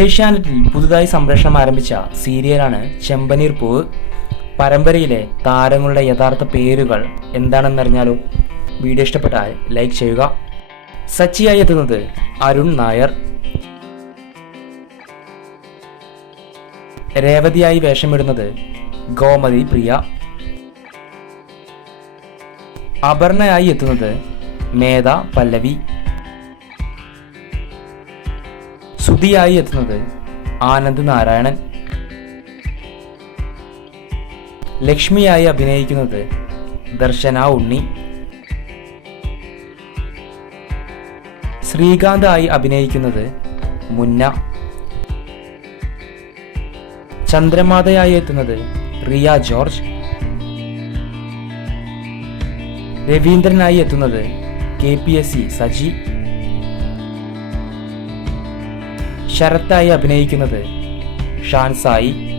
ഏഷ്യാനെറ്റിൽ പുതുതായി സംപ്രേഷണം ആരംഭിച്ച സീരിയലാണ് ചെമ്പനീർ പൂവ് പരമ്പരയിലെ താരങ്ങളുടെ യഥാർത്ഥ പേരുകൾ എന്താണെന്നറിഞ്ഞാലോ? വീഡിയോ ഇഷ്ടപ്പെട്ടാൽ ലൈക്ക് ചെയ്യുക. സച്ചിയായി എത്തുന്നത് അരുൺ നായർ. രേവതിയായി വേഷമിടുന്നത് ഗോമതി പ്രിയ. അപർണയായി എത്തുന്നത് മേധ പല്ലവി. സുധിയായി എത്തുന്നത് ആനന്ദ് നാരായണൻ. ലക്ഷ്മിയായി അഭിനയിക്കുന്നത് ദർശന ഉണ്ണി. ശ്രീകാന്തായി അഭിനയിക്കുന്നത് മുന്ന. ചന്ദ്രമാതയായി എത്തുന്നത് റിയ ജോർജ്. രവീന്ദ്രനായി എത്തുന്നത് K P S C Saji. ശരത്തായി അഭിനയിക്കുന്നത് ഷാൻസായി.